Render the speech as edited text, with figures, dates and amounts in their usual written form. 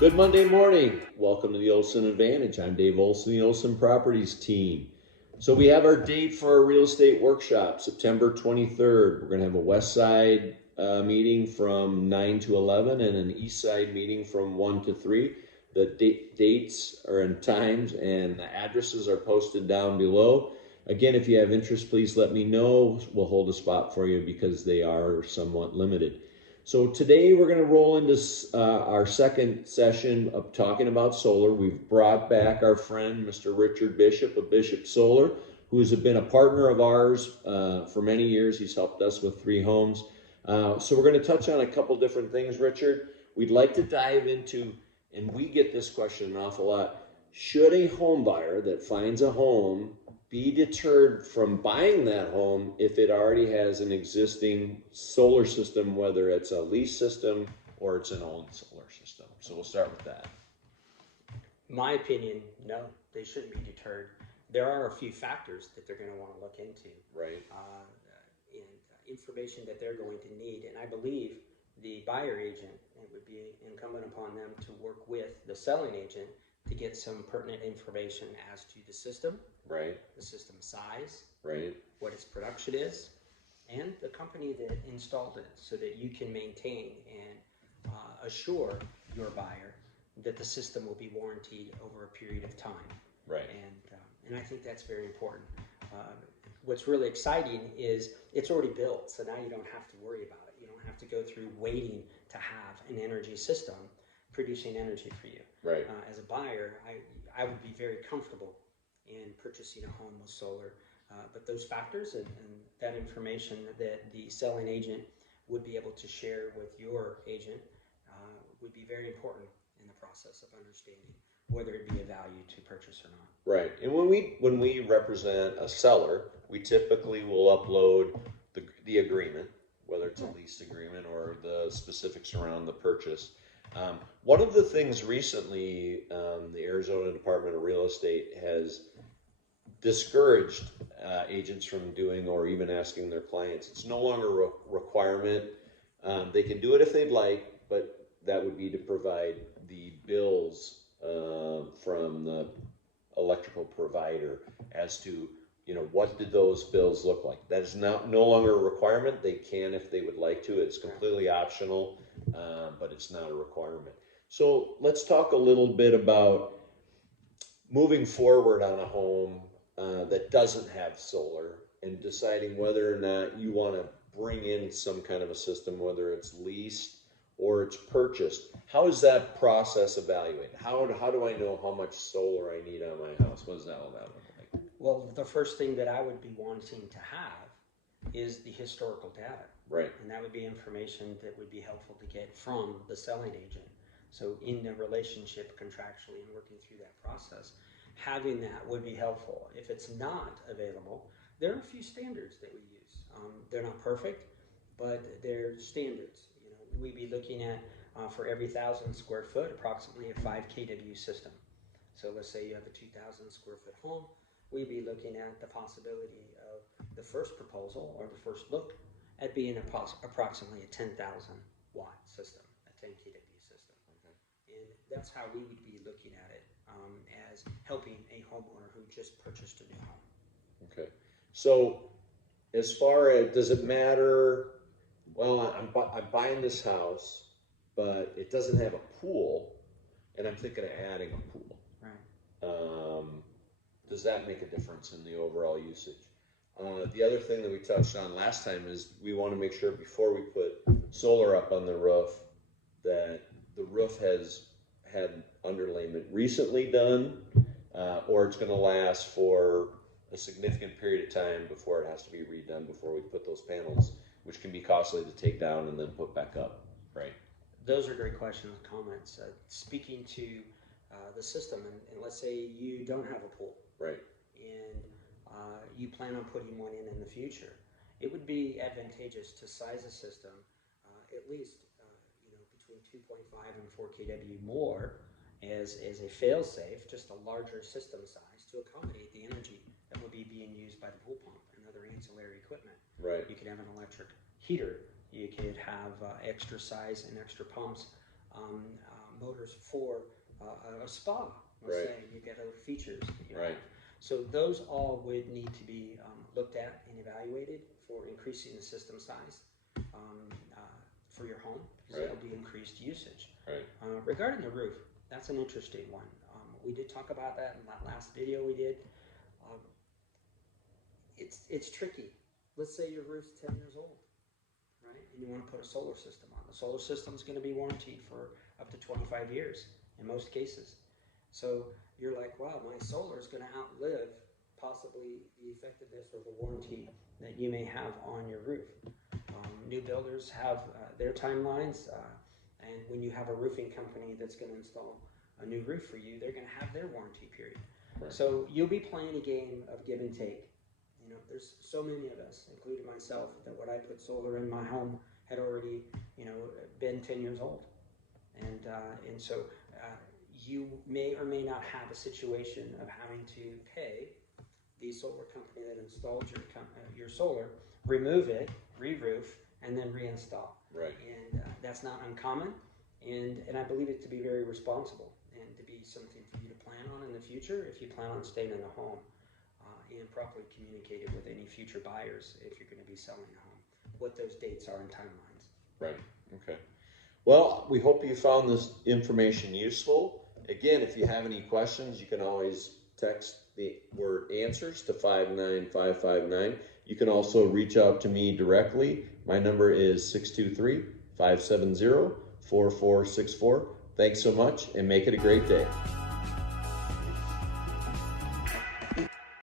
Good Monday morning. Welcome to the Olson Advantage. I'm Dave Olson, the Olson Properties Team. So we have our date for our real estate workshop, September 23rd. We're going to have a west side meeting from 9 to 11 and an east side meeting from 1 to 3. The dates are and times and the addresses are posted down below. Again, if you have interest, please let me know. We'll hold a spot for you because they are somewhat limited. So today we're going to roll into our second session of talking about solar. We've brought back our friend, Mr. Richard Bishop of Bishop Solar, who has been a partner of ours for many years. He's helped us with 3 homes. So we're going to touch on a couple different things, Richard. We'd like to dive into, and we get this question an awful lot, should a home buyer that finds a home be deterred from buying that home if it already has an existing solar system, whether it's a lease system or it's an owned solar system? So we'll start with that. My opinion, no, they shouldn't be deterred. There are a few factors that they're going to want to look into. Right. And information that they're going to need. And I believe the buyer agent, it would be incumbent upon them to work with the selling agent to get some pertinent information as to the system, Right. the system size, Right. what its production is, and the company that installed it, so that you can maintain and assure your buyer that the system will be warranted over a period of time. Right. And I think that's very important. What's really exciting is it's already built, so now you don't have to worry about it. You don't have to go through waiting to have an energy system producing energy for you. Right. As a buyer, I would be very comfortable in purchasing a home with solar. But those factors and that information that the selling agent would be able to share with your agent would be very important in the process of understanding whether it be a value to purchase or not. Right. And when we represent a seller, we typically will upload the agreement, whether it's a lease agreement or the specifics around the purchase. One of the things recently, the Arizona Department of Real Estate has discouraged agents from doing or even asking their clients. It's no longer a requirement. They can do it if they'd like, but that would be to provide the bills from the electrical provider as to, what did those bills look like. That is no longer a requirement. They can if they would like to. It's completely optional, but it's not a requirement. So let's talk a little bit about moving forward on a home that doesn't have solar and deciding whether or not you want to bring in some kind of a system, whether it's leased or it's purchased. How is that process evaluated? How do I know how much solar I need on my house? What does that all that look like? Well, the first thing that I would be wanting to have is the historical data. Right. And that would be information that would be helpful to get from the selling agent. So in the relationship contractually and working through that process, having that would be helpful. If it's not available, there are a few standards that we use. They're not perfect, but they're standards. We'd be looking at for every 1,000 square foot, approximately a 5 kW system. So let's say you have a 2,000 square foot home. We'd be looking at the possibility of the first proposal or the first look at being approximately a 10,000 watt system, a 10 kW system. Okay. And that's how we would be looking at it as helping a homeowner who just purchased a new home. Okay. So as far as, does it matter, well, I'm buying this house, but it doesn't have a pool, and I'm thinking of adding a pool. Right. Does that make a difference in the overall usage? The other thing that we touched on last time is we want to make sure before we put solar up on the roof that the roof has had underlayment recently done, or it's going to last for a significant period of time before it has to be redone before we put those panels, which can be costly to take down and then put back up. Right. Those are great questions and comments. Speaking to the system, and let's say you don't have a pool. Right. And you plan on putting one in the future, it would be advantageous to size a system at least between 2.5 and 4 kW more as a fail-safe, just a larger system size to accommodate the energy that would be being used by the pool pump and other ancillary equipment. Right. You could have an electric heater. You could have extra size and extra pumps motors for a spa. Let's Right. say you get other features that you Right. have. So those all would need to be looked at and evaluated for increasing the system size for your home, because Right. that'll be increased usage. Right. Regarding the roof, that's an interesting one. We did talk about that in that last video we did. It's tricky. Let's say your roof's 10 years old, right? And you want to put a solar system on. The solar system's going to be warranted for up to 25 years in most cases. So you're like, wow, my solar is going to outlive possibly the effectiveness or the warranty that you may have on your roof. New builders have their timelines, and when you have a roofing company that's going to install a new roof for you, they're going to have their warranty period. Right. So you'll be playing a game of give and take. You know, there's so many of us, including myself, that when I put solar in my home had already, been 10 years old, and so you may or may not have a situation of having to pay the solar company that installed your solar, remove it, re-roof, and then reinstall. Right. And that's not uncommon, and I believe it to be very responsible and to be something for you to plan on in the future if you plan on staying in the home, and properly communicate it with any future buyers if you're going to be selling a home, what those dates are and timelines. Right. Okay. Well, we hope you found this information useful. Again, if you have any questions, you can always text the word answers to 59559. You can also reach out to me directly. My number is 623-570-4464. Thanks so much, and make it a great day.